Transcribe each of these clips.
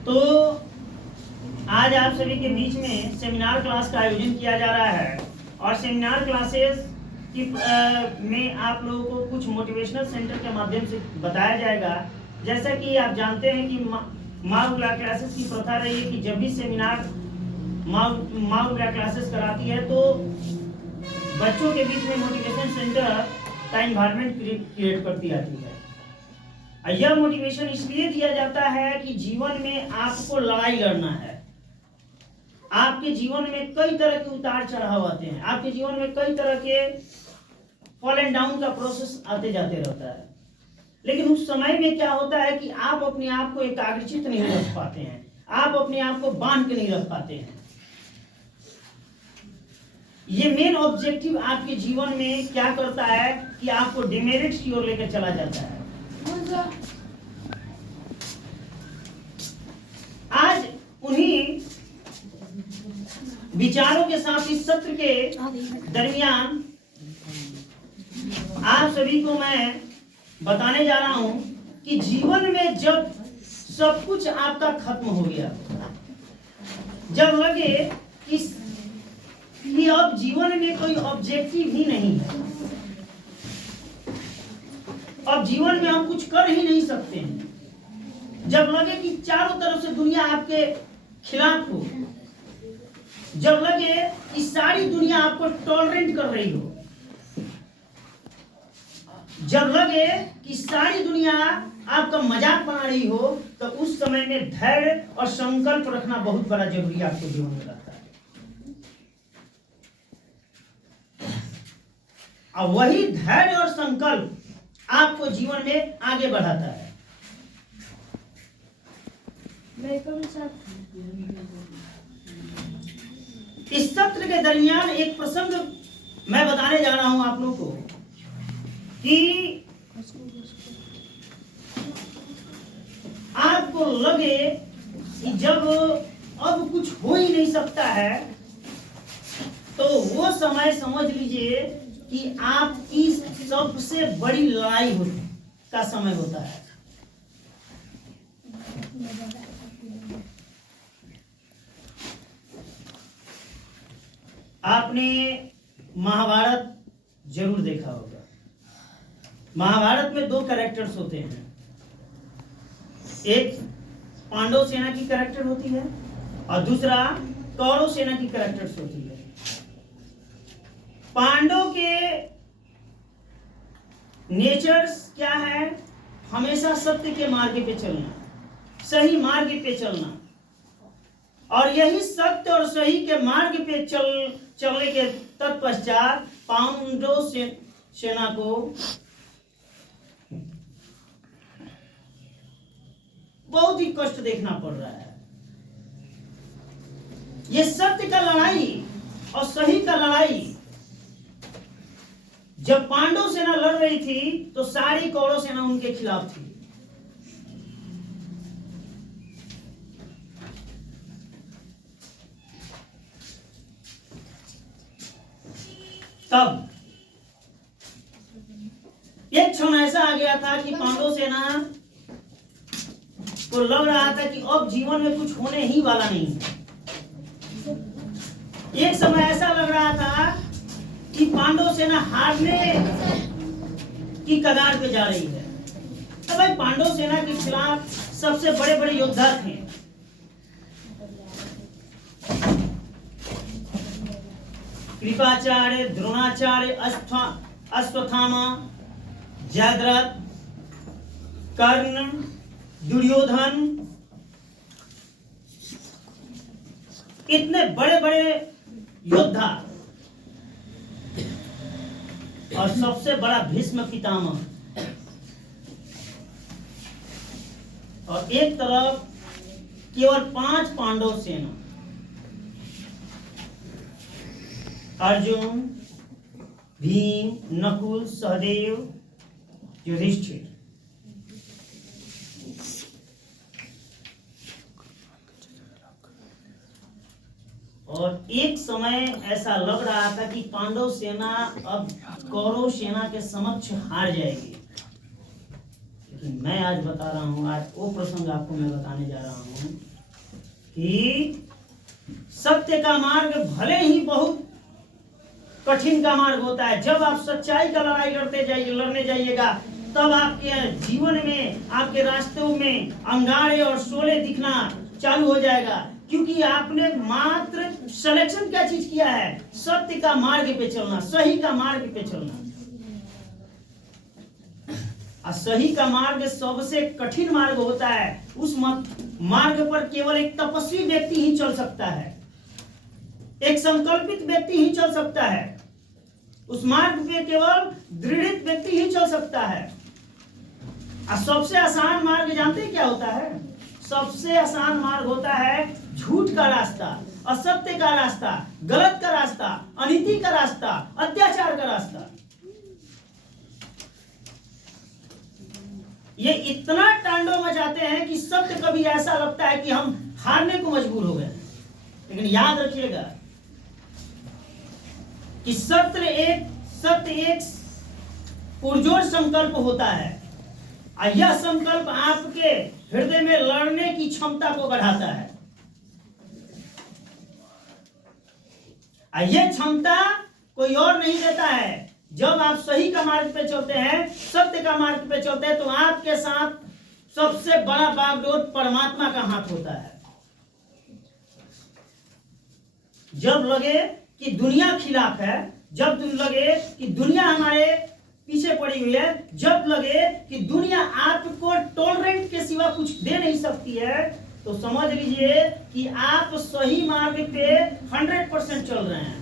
तो आज आप सभी के बीच में सेमिनार क्लास का आयोजन किया जा रहा है और सेमिनार क्लासेस की में आप लोगों को कुछ मोटिवेशनल सेंटर के माध्यम से बताया जाएगा। जैसा कि आप जानते हैं कि माँ क्लासेस की प्रथा रही है कि जब भी सेमिनार माँ क्लासेस कराती है तो बच्चों के बीच में मोटिवेशन सेंटर का इन्वायरमेंट क्रिएट करती आती है। यह मोटिवेशन इसलिए दिया जाता है कि जीवन में आपको लड़ाई लड़ना है। आपके जीवन में कई तरह के उतार चढ़ाव आते हैं, आपके जीवन में कई तरह के फॉल एंड डाउन का प्रोसेस आते जाते रहता है, लेकिन उस समय में क्या होता है कि आप अपने आप को एकाग्रचित नहीं रख पाते हैं, आप अपने आप को बांध के नहीं रख पाते हैं। ये मेन ऑब्जेक्टिव आपके जीवन में क्या करता है कि आपको डिमेरिट्स की ओर लेकर चला जाता है। आज उन्हीं विचारों के साथ इस सत्र के दरमियान आप सभी को मैं बताने जा रहा हूं कि जीवन में जब सब कुछ आपका खत्म हो गया, जब लगे कि अब जीवन में कोई ऑब्जेक्टिव ही नहीं है, अब जीवन में हम कुछ कर ही नहीं सकते हैं, जब लगे कि चारों तरफ से दुनिया आपके खिलाफ हो, जब लगे कि सारी दुनिया आपको टॉलरेट कर रही हो, जब लगे कि सारी दुनिया आपका मजाक बना रही हो, तो उस समय में धैर्य और संकल्प रखना बहुत बड़ा जरूरी आपके जीवन में रहता है। और वही धैर्य और संकल्प आपको जीवन में आगे बढ़ाता है। इस सत्र के दरमियान एक प्रसंग मैं बताने जा रहा हूं आप लोगों को कि आपको लगे कि जब अब कुछ हो ही नहीं सकता है, तो वो समय समझ लीजिए कि आपकी सबसे बड़ी लड़ाई का समय होता है। आपने महाभारत जरूर देखा होगा। महाभारत में दो कैरेक्टर्स होते हैं, एक पांडव सेना की कैरेक्टर होती है और दूसरा कौरव सेना की कैरेक्टर्स होती है। पांडव के नेचर्स क्या है? हमेशा सत्य के मार्ग पे चलना, सही मार्ग पे चलना, और यही सत्य और सही के मार्ग पे चलने के तत्पश्चात पांडव सेना को बहुत ही कष्ट देखना पड़ रहा है। ये सत्य का लड़ाई और सही का लड़ाई जब पांडव सेना लड़ रही थी तो सारी कौरव सेना उनके खिलाफ थी। तब एक क्षण ऐसा आ गया था कि पांडव सेना को लग रहा था कि अब जीवन में कुछ होने ही वाला नहीं है। एक समय ऐसा लग रहा था कि पांडव सेना हारने की कगार पे जा रही है। तो भाई पांडव सेना के खिलाफ सबसे बड़े बड़े योद्धा थे। कृपाचार्य, द्रोणाचार्य, अश्वत्थामा, जयद्रथ, कर्ण, दुर्योधन, इतने बड़े बड़े योद्धा, और सबसे बड़ा भीष्म पितामह, और एक तरफ केवल 5 पांडव सेना, अर्जुन, भीम, नकुल, सहदेव, युधिष्ठिर। और एक समय ऐसा लग रहा था कि पांडव सेना अब कौरव सेना के समक्ष हार जाएगी। लेकिन मैं आज बता रहा हूँ, आज वो प्रसंग आपको मैं बताने जा रहा हूँ कि सत्य का मार्ग भले ही बहुत कठिन का मार्ग होता है। जब आप सच्चाई का लड़ाई लड़ने जाइएगा, तब आपके जीवन में, आपके रास्तों में अंगारे और शोले दिखना चालू हो जाएगा, क्योंकि आपने मात्र सिलेक्शन क्या चीज किया है? सत्य का मार्ग पे चलना, सही का मार्ग पे चलना। और सही का मार्ग सबसे कठिन मार्ग होता है। उस मार्ग पर केवल एक तपस्वी व्यक्ति ही चल सकता है, एक संकल्पित व्यक्ति ही चल सकता है। उस मार्ग पे केवल दृढ़ व्यक्ति ही चल सकता है। और सबसे आसान मार्ग जानते हैं क्या होता है? सबसे आसान मार्ग होता है झूठ का रास्ता, असत्य का रास्ता, गलत का रास्ता, अनीति का रास्ता, अत्याचार का रास्ता। ये इतना तांडव मचाते हैं कि सत्य कभी ऐसा लगता है कि हम हारने को मजबूर हो गए। लेकिन याद रखिएगा कि सत्य एक पुरजोर संकल्प होता है, और यह संकल्प आपके हृदय में लड़ने की क्षमता को बढ़ाता है। और यह क्षमता कोई और नहीं देता है। जब आप सही का मार्ग पे चलते हैं, सत्य का मार्ग पे चलते हैं, तो आपके साथ सबसे बड़ा बागडोर परमात्मा का हाथ होता है। जब लगे कि दुनिया खिलाफ है, जब लगे कि दुनिया हमारे पीछे पड़ी हुई है, जब लगे कि दुनिया आपको टॉलरेंट के सिवा कुछ दे नहीं सकती है, तो समझ लीजिए कि आप सही मार्ग पे 100% चल रहे हैं।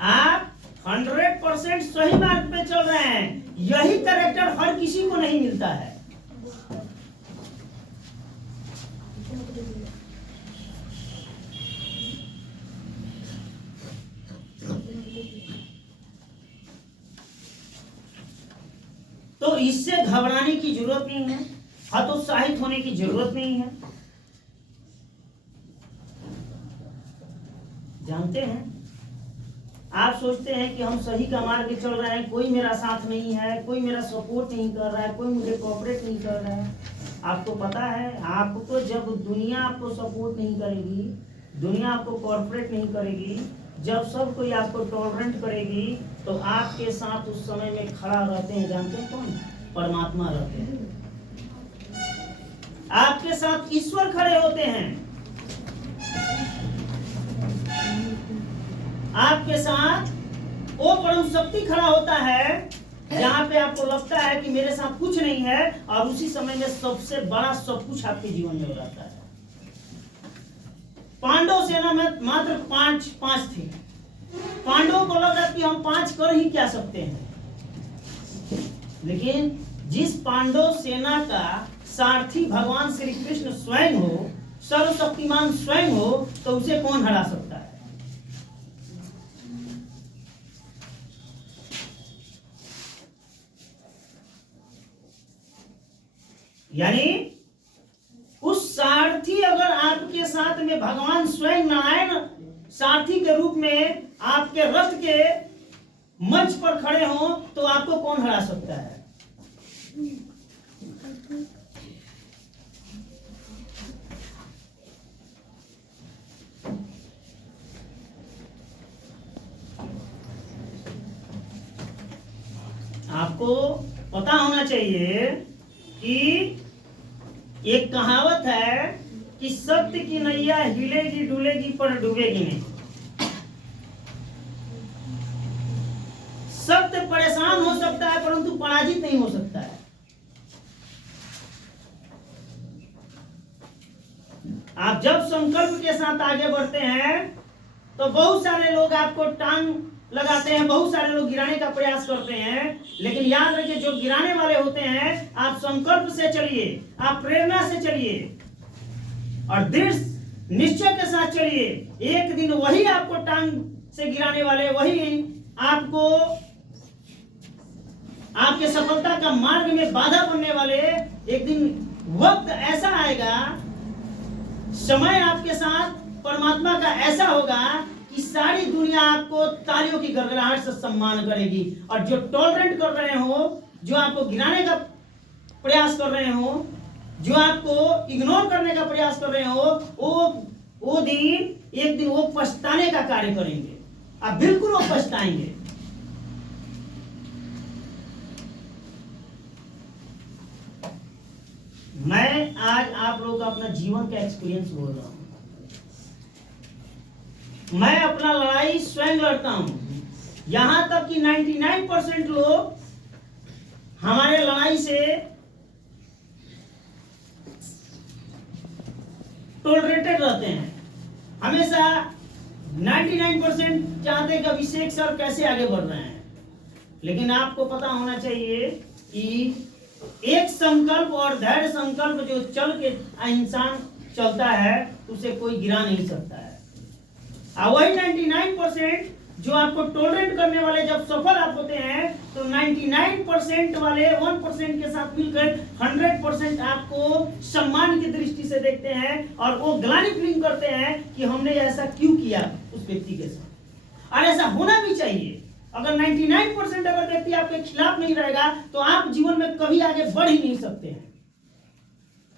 आप 100% सही मार्ग पे चल रहे हैं। यही कैरेक्टर हर किसी को नहीं मिलता है। तो इससे घबराने की जरूरत नहीं है, हतोत्साहित होने की जरूरत नहीं है। जानते हैं, आप सोचते हैं कि हम सही का मार्ग चल रहे हैं, कोई मेरा साथ नहीं है, कोई मेरा सपोर्ट नहीं कर रहा है, कोई मुझे कोऑपरेट नहीं कर रहा है। आपको पता है, आपको जब दुनिया आपको सपोर्ट नहीं करेगी, दुनिया आपको कोऑपरेट नहीं करेगी, जब सब कोई आपको टॉलरेंट करेगी, तो आपके साथ उस समय में खड़ा रहते हैं, जानते हैं कौन? परमात्मा रहते हैं। आपके साथ ईश्वर खड़े होते हैं। आपके साथ वो परम शक्ति खड़ा होता है, जहां पे आपको लगता है कि मेरे साथ कुछ नहीं है, और उसी समय में सबसे बड़ा सब कुछ आपके जीवन में हो जाता है। पांडव सेना में मात्र पांच थे। पांडवों को लगा कि हम 5 कर ही क्या सकते हैं, लेकिन जिस पांडव सेना का सारथी भगवान श्री कृष्ण स्वयं हो, सर्वशक्तिमान स्वयं हो, तो उसे कौन हरा सकता है? यानी उस सारथी, अगर आपके साथ में भगवान स्वयं नारायण सारथी के रूप में आपके रथ के मंच पर खड़े हों, तो आपको कौन हरा सकता है? आपको पता होना चाहिए कि एक कहावत है कि सत्य की नैया हिलेगी डुलेगी पर डूबेगी नहीं। सत्य परेशान हो सकता है, परंतु पराजित नहीं हो सकता है। आप जब संकल्प के साथ आगे बढ़ते हैं, तो बहुत सारे लोग आपको टांग लगाते हैं, बहुत सारे लोग गिराने का प्रयास करते हैं, लेकिन याद रखिए, जो गिराने वाले होते हैं, आप संकल्प से चलिए, आप प्रेरणा से चलिए और दृढ़ निश्चय के साथ चलिए। एक दिन वही आपको टांग से गिराने वाले, वही आपको आपके सफलता का मार्ग में बाधा बनने वाले, एक दिन वक्त ऐसा आएगा, समय आपके साथ परमात्मा का ऐसा होगा कि सारी दुनिया आपको तालियों की गड़गड़ाहट से सम्मान करेगी, और जो टॉलरेंट कर रहे हो, जो आपको गिराने का प्रयास कर रहे हो, जो आपको इग्नोर करने का प्रयास कर रहे हो, वो दिन एक दिन वो पछताने का कार्य करेंगे। आप बिल्कुल वो पछताएंगे। मैं आज आप लोगों का अपना जीवन का एक्सपीरियंस बोल रहा हूं। मैं अपना लड़ाई स्वयं लड़ता हूं। यहां तक कि 99% लोग हमारे लड़ाई से टॉलरेटेड रहते हैं। हमेशा 99% चाहते हैं कि अभिषेक सर कैसे आगे बढ़ रहे हैं, लेकिन आपको पता होना चाहिए कि एक संकल्प और धैर्य संकल्प जो चल के इंसान चलता है, उसे कोई गिरा नहीं सकता है। वही 99% जो आपको टॉलरेट करने वाले जब सफल आप होते हैं, तो 99% वाले 1% के साथ मिलकर 100% आपको सम्मान की दृष्टि से देखते हैं, और वो ग्लानि फीलिंग करते हैं कि हमने ऐसा क्यों किया उस व्यक्ति के साथ। और ऐसा होना भी चाहिए। अगर 99% अगर व्यक्ति आपके खिलाफ नहीं रहेगा, तो आप जीवन में कभी आगे बढ़ ही नहीं सकते हैं,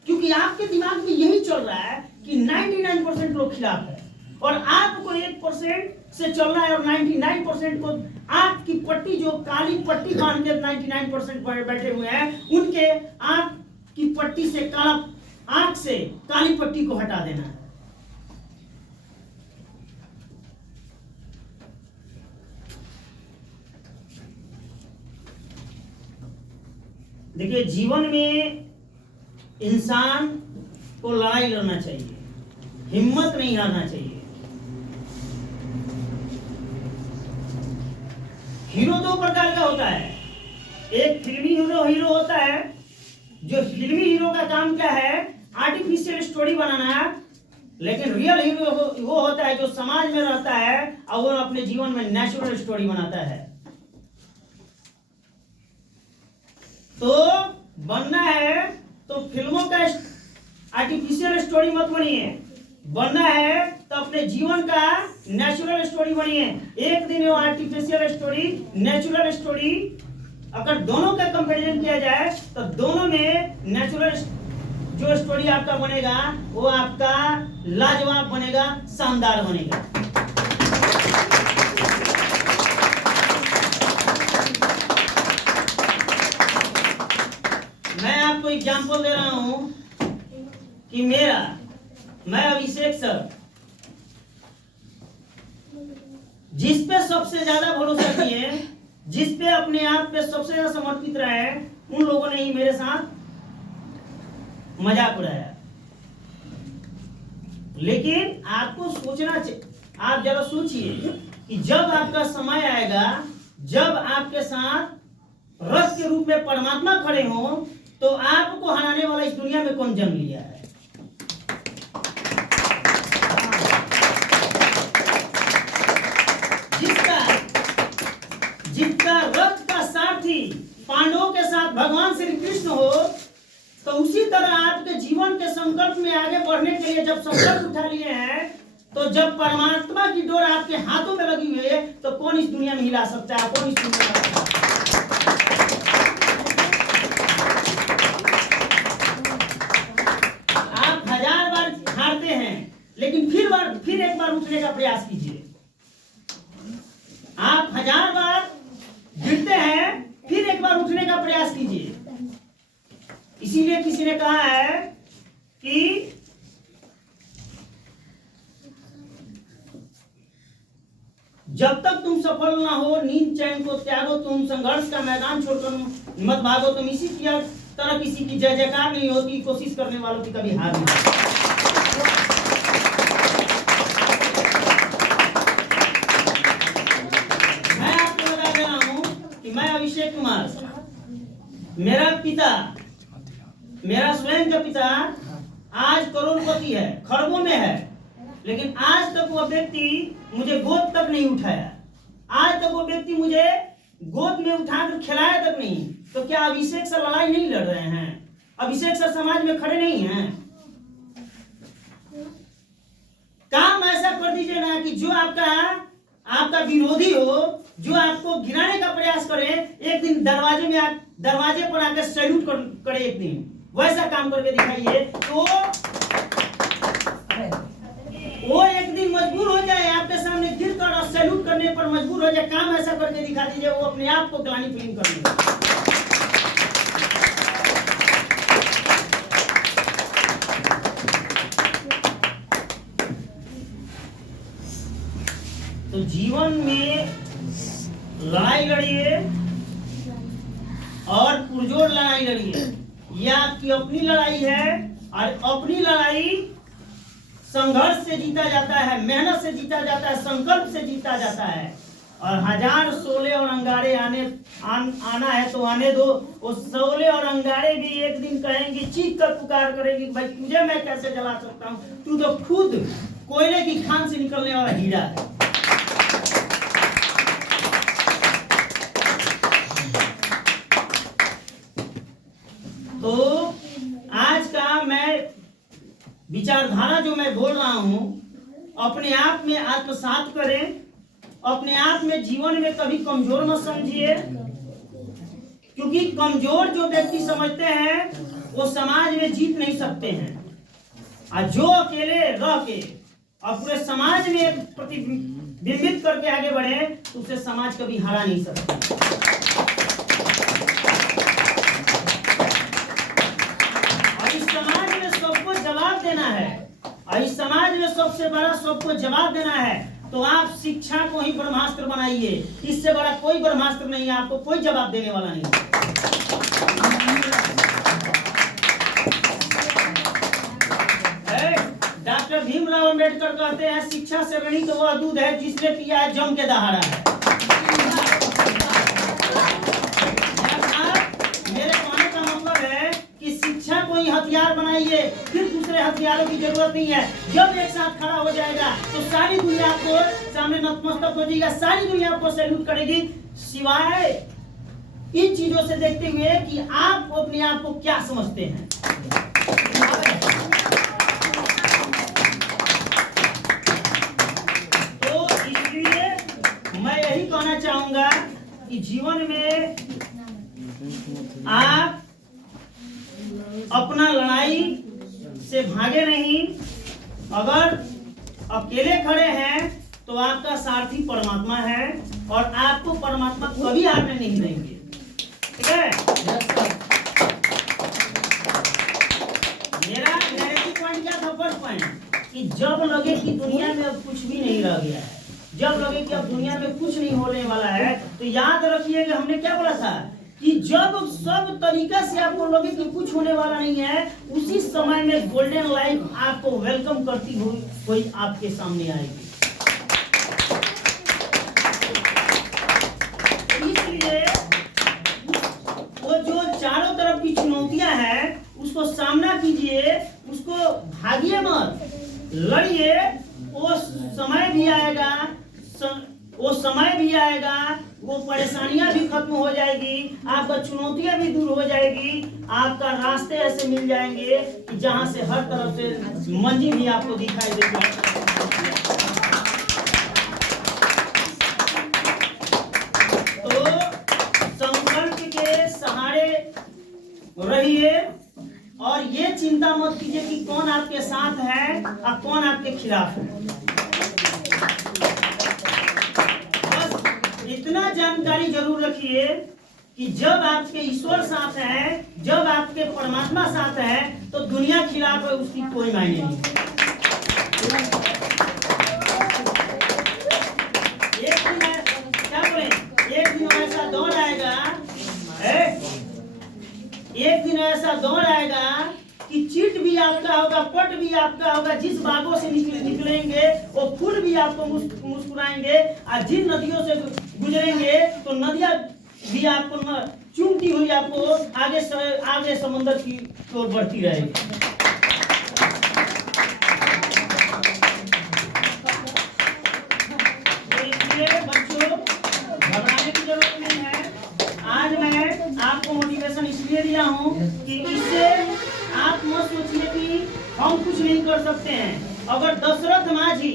क्योंकि आपके दिमाग में यही चल रहा है कि 99% लोग खिलाफ है, और आपको 1% से चलना है, और 99% को आंख की पट्टी, जो काली पट्टी बांध के 99% बैठे हुए हैं, उनके आंख की पट्टी से आंख से काली पट्टी को हटा देना है। देखिए, जीवन में इंसान को लड़ाई लड़ना चाहिए, हिम्मत नहीं हारना चाहिए। हीरो दो प्रकार का होता है। एक फिल्मी हीरो होता है, जो फिल्मी हीरो का काम क्या है, आर्टिफिशियल स्टोरी बनाना। लेकिन रियल हीरो वो होता है जो समाज में रहता है और वो अपने जीवन में नेचुरल स्टोरी बनाता है। तो बनना है तो फिल्मों का आर्टिफिशियल स्टोरी मत बनिए, बनना है तो अपने जीवन का नेचुरल स्टोरी बनिए। एक दिन वो आर्टिफिशियल स्टोरी, नेचुरल स्टोरी, अगर दोनों का कंपैरिजन किया जाए तो दोनों में नेचुरल जो स्टोरी आपका बनेगा वो आपका लाजवाब बनेगा, शानदार बनेगा। मैं आपको एग्जांपल दे रहा हूं कि मैं अभिषेक सर जिस पे सबसे ज्यादा भरोसा किए, जिस पे अपने आप पे सबसे ज्यादा समर्पित रहे, उन लोगों ने ही मेरे साथ मजाक उड़ाया। लेकिन आपको सोचना चाहिए, आप जरा सोचिए कि जब आपका समय आएगा, जब आपके साथ रथ के रूप में परमात्मा खड़े हों, तो आपको हराने वाला इस दुनिया में कौन जन्म लिया है? जिसका रथ का सारथी पांडवों के साथ भगवान श्री कृष्ण हो, तो उसी तरह आपके जीवन के संकल्प में आगे बढ़ने के लिए जब संकल्प उठा लिए हैं, तो जब परमात्मा की डोर आपके हाथों में लगी हुई है, तो कौन इस दुनिया में हिला सकता है? कौन इस दुनिया में? आप 1000 बार हारते हैं, लेकिन फिर एक बार उठने का प्रयास कीजिए। आप 1000 बार गिरते हैं, फिर एक बार उठने का प्रयास कीजिए। इसीलिए किसी ने कहा है कि जब तक तुम सफल ना हो, नींद चैन को त्यागो, तुम संघर्ष का मैदान छोड़कर मत भागो। तुम इसी की तरह किसी की जय जयकार नहीं होती, कोशिश करने वालों की कभी हार नहीं। मैं आपको बता दे रहा हूं कि मैं अभिषेक कुमार, मेरा पिता, मेरा स्वयं का पिता आज करोड़पति है, खरबों में है, लेकिन आज तक वो व्यक्ति मुझे गोद तक नहीं उठाया। आज तक वो व्यक्ति मुझे गोद में उठाकर खिलाया तक नहीं। तो क्या अभिषेक सर लड़ाई नहीं लड़ रहे हैं? अभिषेक सर समाज में खड़े नहीं हैं? काम ऐसा कर दीजिए ना कि जो आपका विरोधी हो, जो आपको गिराने का प्रयास करे, एक दिन दरवाजे पर आकर सैल्यूट करे, एक दिन वैसा काम करके दिखाइए, तो वो एक दिन मजबूर हो जाए आपके सामने गिर कर और सैल्यूट करने पर मजबूर हो जाए। काम ऐसा करके दिखा दीजिए, वो अपने आप को ग्लानि फीलिंग कर लेगा। तो जीवन में लड़ाई लड़िए और पुरजोर लड़ाई लड़िए। यह आपकी अपनी लड़ाई है और अपनी लड़ाई संघर्ष से जीता जाता है, मेहनत से जीता जाता है, संकल्प से जीता जाता है। और 1000 शोले और अंगारे आना है तो आने दो। वो शोले और अंगारे भी एक दिन कहेंगे, चीख कर पुकार करेंगे, भाई तुझे मैं कैसे जला सकता हूँ, तू तो खुद कोयले की खान से निकलने वाला हीरा है। तो आज का मैं विचारधारा जो मैं बोल रहा हूं, अपने आप में आत्मसात करें। अपने आप में जीवन में कभी कमजोर मत समझिए, क्योंकि कमजोर जो व्यक्ति समझते हैं वो समाज में जीत नहीं सकते हैं। और जो अकेले रह के और पूरे समाज में प्रतिबिंबित करके आगे बढ़े तो उसे समाज कभी हरा नहीं सकता। देना है और इस समाज में सबसे बड़ा सबको जवाब देना है, तो आप शिक्षा को ही ब्रह्मास्त्र बनाइए। इससे बड़ा कोई ब्रह्मास्त्र नहीं है, आपको कोई जवाब देने वाला नहीं है। डॉक्टर भीमराव अंबेडकर कहते हैं, शिक्षा से रणी तो वह दूध है जिसने पिया है जम के दहाड़ा है। मेरे कहने का मतलब है कि शिक्षा को ही हथियार बनाइए, फिर दूसरे हथियारों की जरूरत नहीं है। जब एक साथ खड़ा हो जाएगा तो सारी दुनिया आपको सामने नतमस्तक हो जाएगा, सारी दुनिया आपको सैल्यूट करेगी, सिवाय इन चीजों से देखते हुए कि आप अपने आप को क्या समझते हैं। तो इसलिए मैं यही कहना चाहूंगा कि जीवन में आप अपना लड़ाई से भागे नहीं। अगर अकेले खड़े हैं तो आपका सारथी परमात्मा है और आपको परमात्मा कभी हारने नहीं देंगे। ठीक है, मेरा क्लैरिटी पॉइंट क्या था? फर्स्ट पॉइंट कि जब लगे कि दुनिया में अब कुछ भी नहीं रह गया है, जब लगे कि अब दुनिया में कुछ नहीं होने वाला है, तो याद रखिए कि हमने क्या बोला था कि जब सब तरीका से आपको लगे कि कुछ होने वाला नहीं है, उसी समय में गोल्डन लाइफ आपको वेलकम करती हुई कोई आपके सामने आएगी। इसलिए वो जो चारों तरफ की चुनौतियां हैं उसको सामना कीजिए, उसको भागिए मत, लड़िए। वो समय भी आएगा, वो परेशानियां भी खत्म हो जाएगी, आपका चुनौतियां भी दूर हो जाएगी, आपका रास्ते ऐसे मिल जाएंगे कि जहां से हर तरफ से मंजिल भी आपको दिखाई देगी। तो संकल्प के सहारे रहिए और ये चिंता मत कीजिए कि कौन आपके साथ है और कौन आपके खिलाफ है। इतना जानकारी जरूर रखिए कि जब आपके ईश्वर साथ है, जब आपके परमात्मा साथ है, तो दुनिया खिलाफ है उसकी कोई मायने नहीं। एक दिन क्या बोले, एक दिन ऐसा दौर आएगा, एक दिन ऐसा दौर आएगा कि चिट भी आपका होगा, पट भी आपका होगा। जिस बागों से निकलेंगे वो फूल भी आपको मुस्कुराएंगे, और जिन नदियों से गुजरेंगे तो नदियां भी आपको चूमती हुई आपको आगे समुद्र की ओर बढ़ती रहेगी। तो इसलिए बच्चों घबराने की जरूरत नहीं है। आज मैं आपको मोटिवेशन इसलिए दिया हूँ कि इससे आप मत सोचिए कि हम कुछ नहीं कर सकते हैं। अगर दशरथ माझी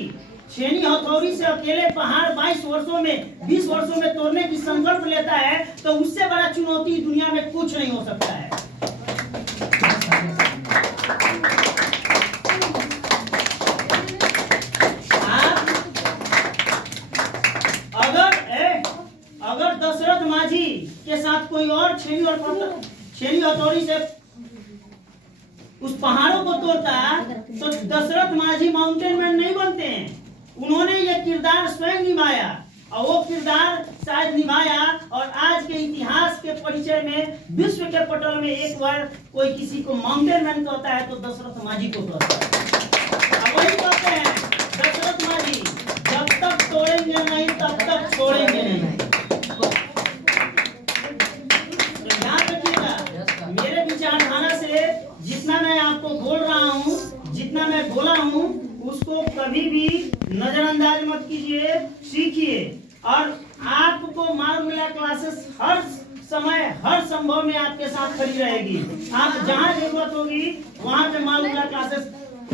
छेनी हथौड़ी से अकेले पहाड़ 22 वर्षों में 20 वर्षों में तोड़ने की संकल्प लेता है, तो उससे बड़ा चुनौती दुनिया में कुछ नहीं हो सकता है। अगर दशरथ माझी के साथ कोई और छेनी हथौड़ी से उस पहाड़ों को तोड़ता, तो दशरथ माझी माउंटेन मैन नहीं बनते हैं। उन्होंने ये किरदार स्वयं निभाया, और वो किरदार शायद निभाया, और आज के इतिहास के परिचय में विश्व के पटल में एक बार कोई किसी को माउंटेन मैन कहता है तो दशरथ माझी को कहता है। अब वही कहते हैं दशरथ माझी जब तक तोड़ेंगे नहीं तब तक छोड़ेंगे नहीं। तो याद रखिएगा, मेरे विचारधारा से जितना मैं आपको बोल रहा हूँ, जितना मैं बोला हूँ, उसको कभी भी नजरअंदाज मत कीजिए, सीखिए। और आपको मालूमिला क्लासेस हर समय हर संभव में आपके साथ खड़ी रहेगी। आप जहाँ जरूरत होगी वहाँ पे मालूमिला क्लासेस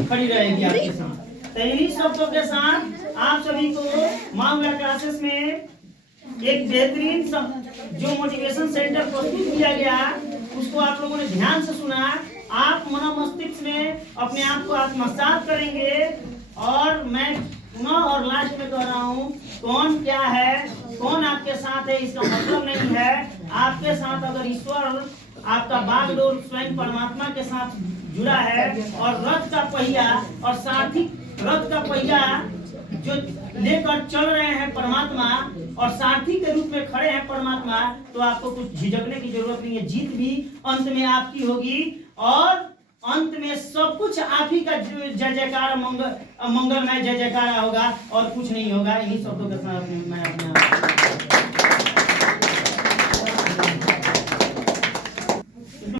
खड़ी रहेगी आपके साथ। तो इन्हीं शब्दों के साथ आप सभी को मालूमिला क्लासेस में एक बेहतरीन जो मोटिवेशन सेंटर प्रस्तुत किया गया, उसको आप लोगों ने ध्यान से सुना। आप मनोमस्तिष्क में अपने आप को आत्मसात करेंगे। और मैं पुनः और लास्ट में कह रहा हूँ, कौन क्या है, कौन आपके साथ है, इसका मतलब नहीं है। आपके साथ अगर ईश्वर, आपका बागडोर स्वयं परमात्मा के साथ जुड़ा है, और रथ का पहिया और सारथी रथ का पहिया जो लेकर चल रहे हैं परमात्मा, और सारथी के रूप में खड़े हैं परमात्मा, तो आपको कुछ झिझकने की जरूरत नहीं है। जीत भी अंत में आपकी होगी, और अंत में सब कुछ आप ही का जय जयकार मंगलमय जय जयकारा होगा, और कुछ नहीं होगा। इन्हीं शब्दों के साथ मैं अपने